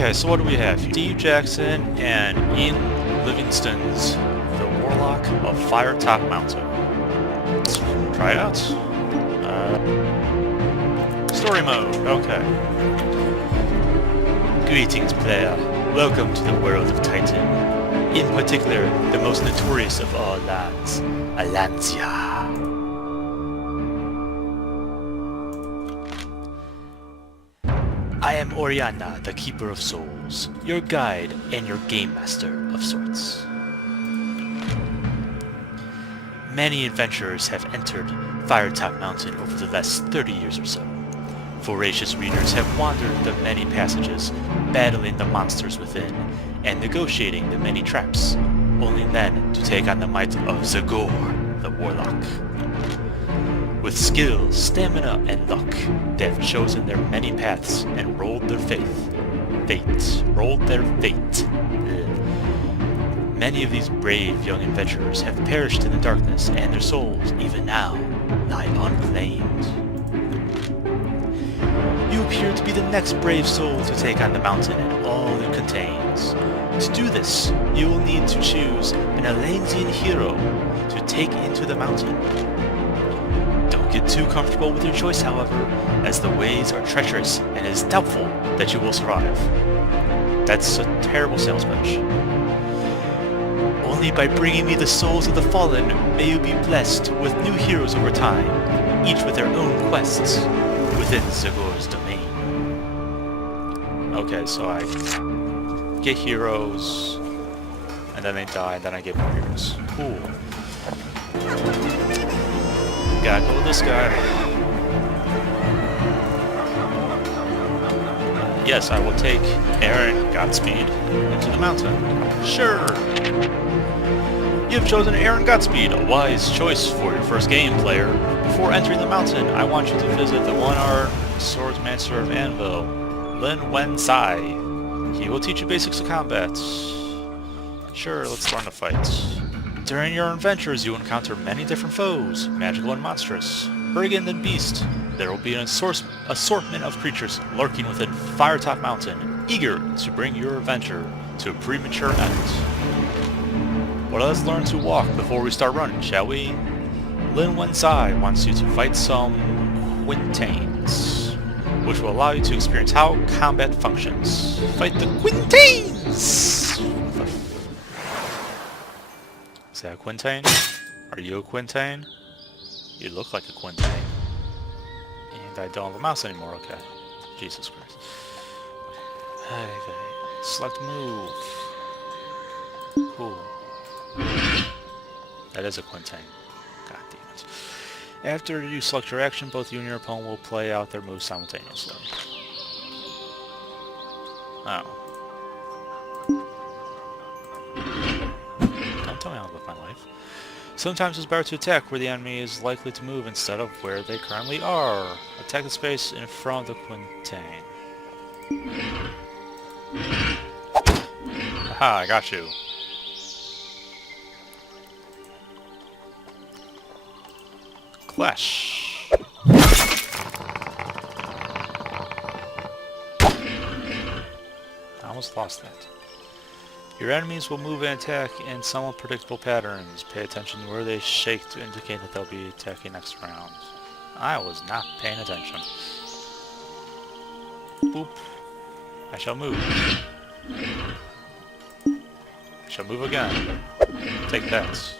Okay, so what do we have? Steve Jackson and Ian Livingston's The Warlock of Firetop Mountain. Let's try it out. Story mode, okay. Greetings, player. Welcome to the world of Titan. In particular, the most notorious of all lands, Alantia. I am Oriana, the Keeper of Souls, your guide and your game master of sorts. Many adventurers have entered Firetop Mountain over the last 30 years or so. Voracious readers have wandered the many passages, battling the monsters within, and negotiating the many traps, only then to take on the might of Zagor, the Warlock. With skill, stamina, and luck, they have chosen their many paths and rolled their fate. Many of these brave young adventurers have perished in the darkness, and their souls, even now, lie unclaimed. You appear to be the next brave soul to take on the mountain and all it contains. To do this, you will need to choose an Alansian hero to take into the mountain. Don't get too comfortable with your choice, however, as the ways are treacherous and it is doubtful that you will survive. That's a terrible sales pitch. Only by bringing me the souls of the fallen may you be blessed with new heroes over time, each with their own quests within Zagor's domain. Okay, so I get heroes, and then they die, and then I get more heroes. Cool. Gotta go with this guy. Yes, I will take Aaron Godspeed into the mountain. Sure! You've chosen Aaron Godspeed, a wise choice for your first game, player. Before entering the mountain, I want you to visit the one-armed swordsmancer of Anvil, Lin Wen Sai. He will teach you basics of combat. Sure, let's learn to fight. During your adventures, you encounter many different foes, magical and monstrous, brigand and beast. There will be an assortment of creatures lurking within Firetop Mountain, eager to bring your adventure to a premature end. Well, let's learn to walk before we start running, shall we? Lin Wen Sai wants you to fight some Quintains, which will allow you to experience how combat functions. Fight the Quintains! Is that a Quintain? Are you a Quintain? You look like a Quintain. And I don't have a mouse anymore, okay. Jesus Christ. Okay. Select move. Cool. That is a Quintain. God damn it. After you select your action, both you and your opponent will play out their moves simultaneously. Oh. Don't tell me how to live my life. Sometimes it's better to attack where the enemy is likely to move instead of where they currently are. Attack the space in front of the Quintain. Aha, I got you. Clash. I almost lost that. Your enemies will move and attack in somewhat predictable patterns. Pay attention to where they shake to indicate that they'll be attacking next round. I was not paying attention. Boop. I shall move. I shall move again. Take that.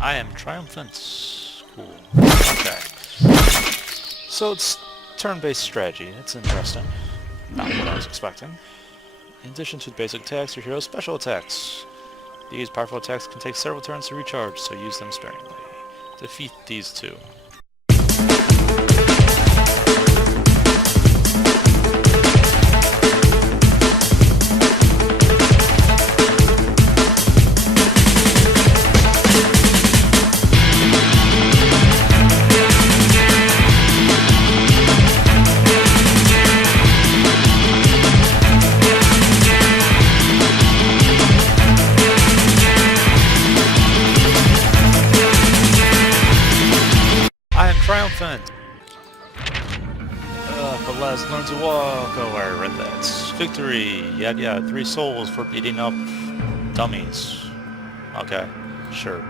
I am triumphant. Cool. Okay. So it's turn-based strategy. It's interesting. Not what I was expecting. In addition to the basic attacks, your hero's special attacks. These powerful attacks can take several turns to recharge, so use them sparingly. Defeat these two. defense. Pelez learn to walk. Oh, I read that. Victory. Yeah, 3 souls for beating up dummies. Okay, sure.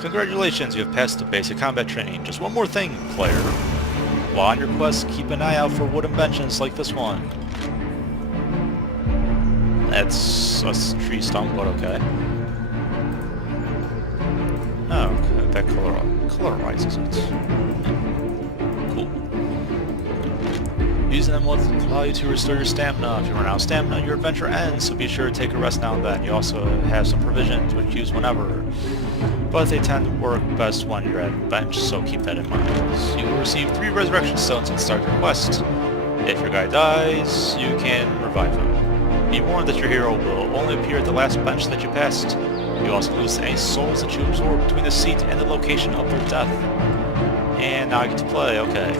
Congratulations, you have passed the basic combat training. Just one more thing, player. While on your quest, keep an eye out for wood inventions like this one. That's a tree stump, but okay. Oh, okay. That colorizes it. Cool. Using them will allow you to restore your stamina. If you run out of stamina, your adventure ends, so be sure to take a rest now and then. You also have some provisions, which you use whenever. But they tend to work best when you're at a bench, so keep that in mind. You will receive 3 resurrection stones and start your quest. If your guy dies, you can revive him. Be warned that your hero will only appear at the last bench that you passed. You also lose any souls that you absorb between the seat and the location of their death. And now I get to play, okay.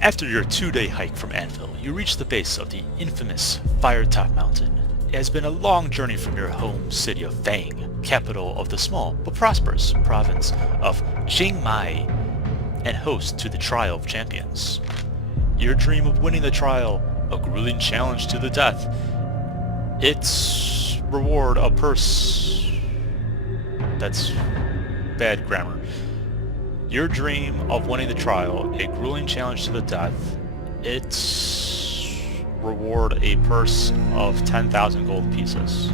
After your 2-day hike from Anvil, you reach the base of the infamous Firetop Mountain. It has been a long journey from your home city of Fang, capital of the small but prosperous province of Chiangmai, and host to the Trial of Champions. Your dream of winning the trial, a grueling challenge to the death, its reward a purse... That's bad grammar. Your dream of winning the trial, a grueling challenge to the death, its reward a purse of 10,000 gold pieces.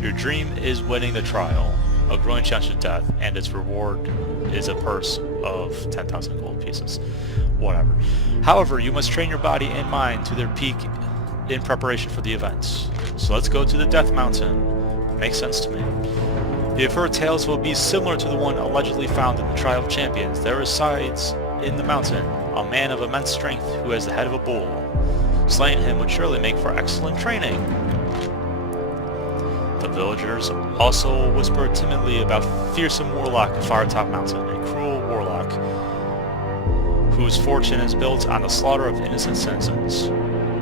Your dream is winning the trial, a grueling challenge to death, and its reward is a purse of 10,000 gold pieces. Whatever. However, you must train your body and mind to their peak in preparation for the event. So let's go to the Death Mountain. Makes sense to me. You have heard tales will be similar to the one allegedly found in the Trial of Champions. There resides in the mountain a man of immense strength who has the head of a bull. Slaying him would surely make for excellent training. The villagers also whispered timidly about fearsome Warlock of Firetop Mountain, a cruel warlock whose fortune is built on the slaughter of innocent citizens.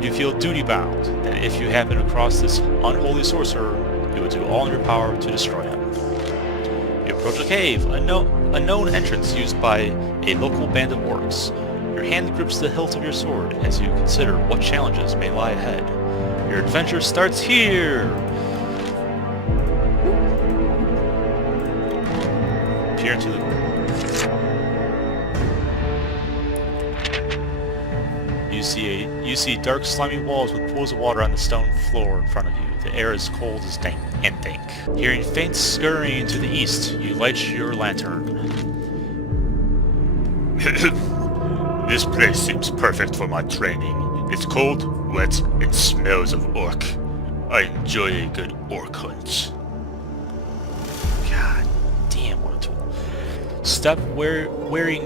You feel duty-bound that if you happen across this unholy sorcerer, you would do all in your power to destroy him. You approach a cave, a known entrance used by a local band of orcs. Your hand grips the hilt of your sword as you consider what challenges may lie ahead. Your adventure starts here! Peer into the... You see dark, slimy walls with pools of water on the stone floor in front of you. The air is cold as dank and dank. Hearing faint scurrying to the east, you light your lantern. This place seems perfect for my training. It's cold, wet, and smells of orc. I enjoy a good orc hunt. God damn, what a tool. Step warily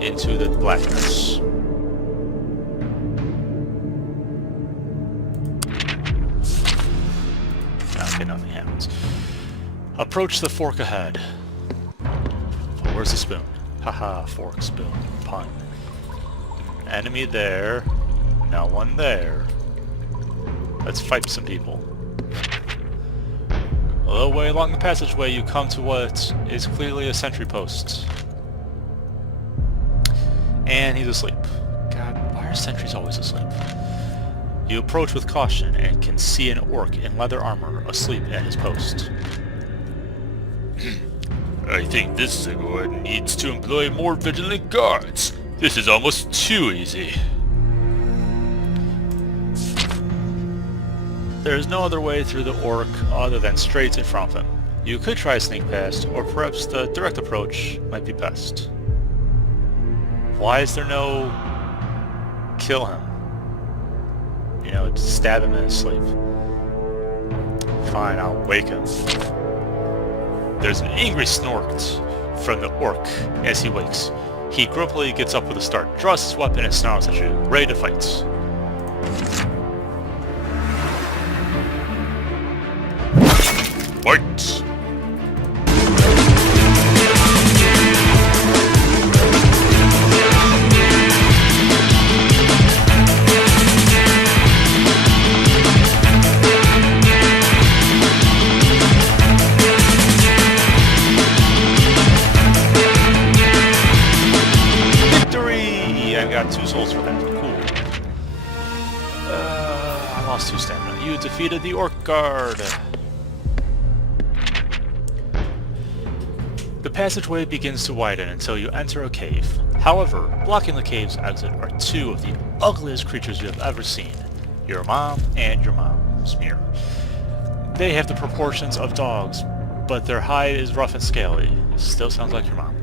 into the blackness. Okay, nothing happens. Approach the fork ahead. Oh, where's the spoon? Haha, fork, spoon, pun. Enemy there. No one there. Let's fight some people. A little way along the passageway, you come to what is clearly a sentry post. And he's asleep. God, why are sentries always asleep? You approach with caution and can see an orc in leather armor asleep at his post. I think this Ziggurat needs to employ more vigilant guards. This is almost too easy. There is no other way through the orc other than straight in front of him. You could try a sneak past, or perhaps the direct approach might be best. Why is there no... kill him? You know, just stab him in his sleep. Fine, I'll wake him. There's an angry snort from the orc as he wakes. He grumpily gets up with a start, draws his weapon and snarls at you, ready to fight. Fight! got 2 souls for that. Cool. I lost 2 stamina. You defeated the Orc Guard. The passageway begins to widen until you enter a cave. However, blocking the cave's exit are 2 of the ugliest creatures you have ever seen. Your mom and your mom's mirror. They have the proportions of dogs, but their hide is rough and scaly. Still sounds like your mom.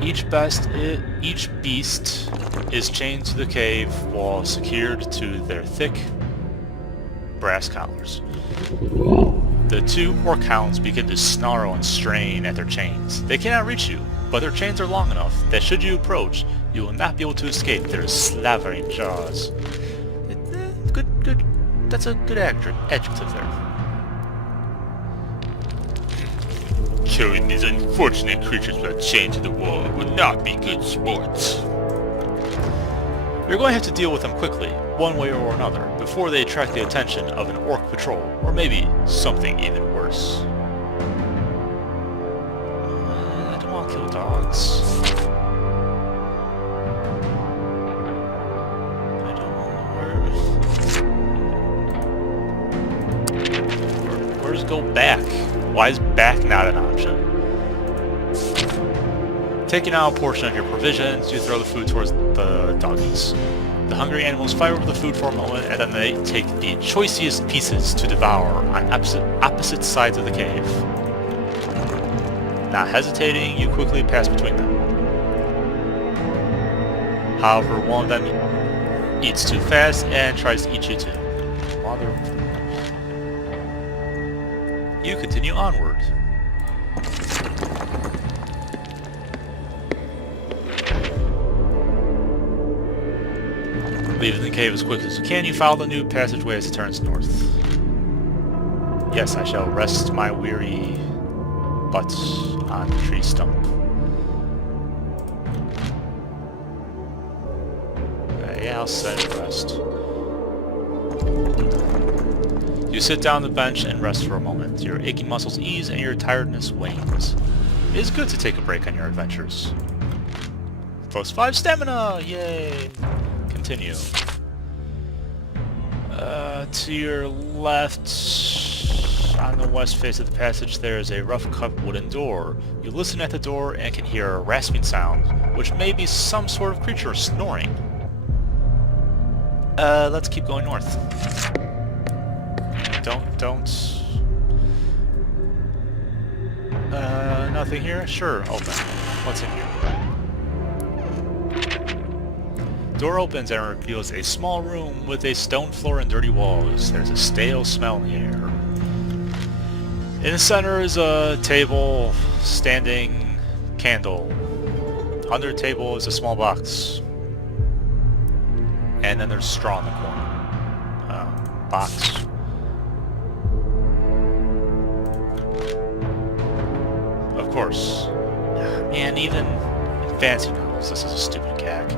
Each beast is chained to the cave wall, secured to their thick brass collars. The 2 orc hounds begin to snarl and strain at their chains. They cannot reach you, but their chains are long enough that should you approach, you will not be able to escape their slavering jaws. Good. That's a good adjective there. Killing these unfortunate creatures while chained to the wall would not be good sport. You're going to have to deal with them quickly, one way or another, before they attract the attention of an orc patrol, or maybe something even worse. I don't want to kill dogs. I don't know where's go back? Why is back not an option? Taking out a portion of your provisions, you throw the food towards the doggies. The hungry animals fight over the food for a moment, and then they take the choicest pieces to devour on opposite sides of the cave. Not hesitating, you quickly pass between them. However, one of them eats too fast and tries to eat you too. You continue onward. Leaving the cave as quick as you can, you follow the new passageway as it turns north. Yes, I shall rest my weary butt on the tree stump. Yeah, I'll set and rest. You sit down on the bench and rest for a moment. Your aching muscles ease and your tiredness wanes. It is good to take a break on your adventures. Plus 5 stamina! Yay! Continue. To your left, on the west face of the passage, there is a rough-cut wooden door. You listen at the door and can hear a rasping sound, which may be some sort of creature snoring. Let's keep going north. Don't. Nothing here? Sure, open. What's in here? Door opens and reveals a small room with a stone floor and dirty walls. There's a stale smell in the air. In the center is a table, standing candle. Under the table is a small box. And then there's straw in the corner. Box. Of course. Man, even in fancy novels, this is a stupid gag.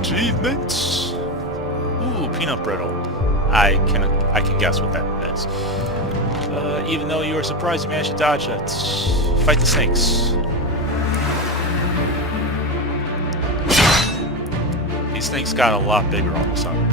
Achievements! Ooh, peanut brittle. I can guess what that is. Even though you are surprised you managed to dodge it. Fight the snakes. These snakes got a lot bigger all of a sudden.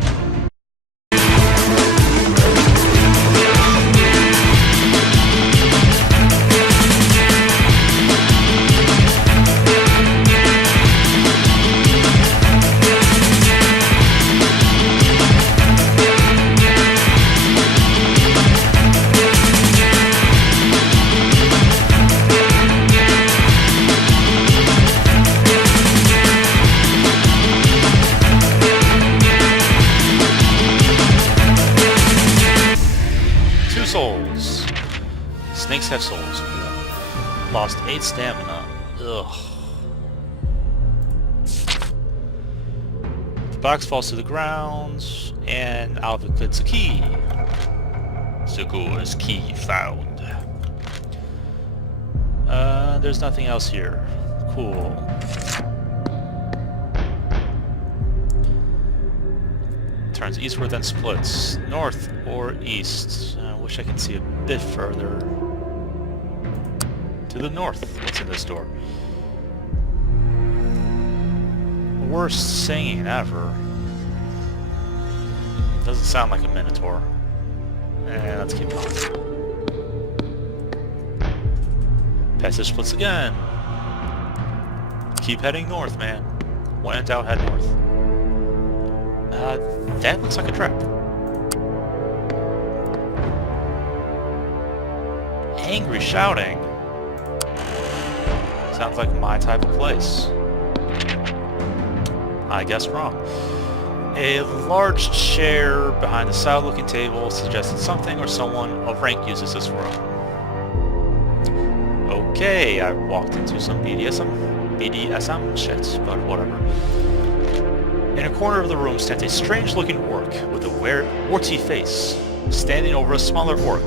Souls. Snakes have souls. Lost 8 stamina. Ugh. The box falls to the ground, and out of it fits a key. Segura's key found. There's nothing else here. Cool. Turns eastward, then splits. North or east. I wish I could see a bit further. To To the north. What's in this door? Worst singing ever. Doesn't sound like a minotaur. Let's keep going. Passage splits again. Keep heading north, man. When in doubt, head north. That looks like a trap. Angry shouting. Sounds like my type of place. I guess wrong. A large chair behind the sad-looking table suggested something or someone of rank uses this room. Okay, I walked into some BDSM shit, but whatever. In a corner of the room stands a strange-looking orc with a warty face, standing over a smaller orc.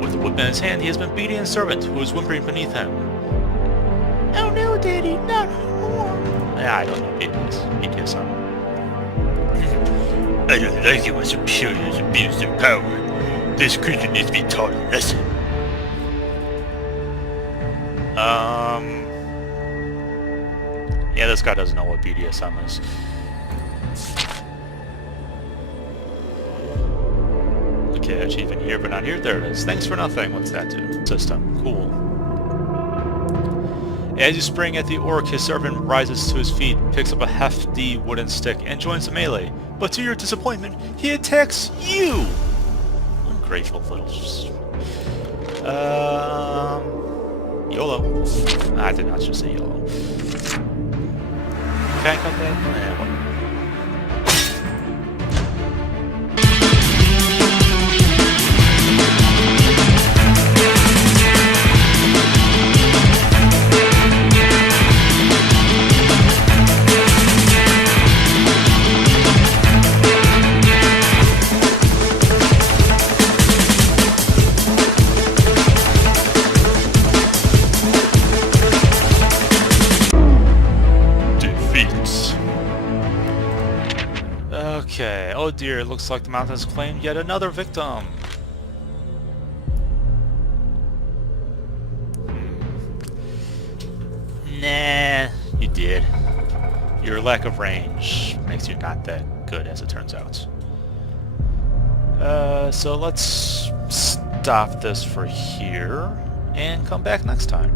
With a whip in his hand, he has been beating a servant who is whimpering beneath him. Oh no, Daddy, not anymore. I don't know BDSM. I don't like it when superiors abuse their power. This creature needs to be taught a lesson. Yeah, this guy doesn't know what BDSM is. Okay, achievement here, but not here. There it is. Thanks for nothing. What's that do? System. Cool. As you spring at the orc, his servant rises to his feet, picks up a hefty wooden stick, and joins the melee. But to your disappointment, he attacks you! Ungrateful little... YOLO. I did not just say YOLO. Can I cut that? Whatever. Okay, oh dear, it looks like the mountain has claimed yet another victim. Nah, you did. Your lack of range makes you not that good, as it turns out. So let's stop this for here, and come back next time.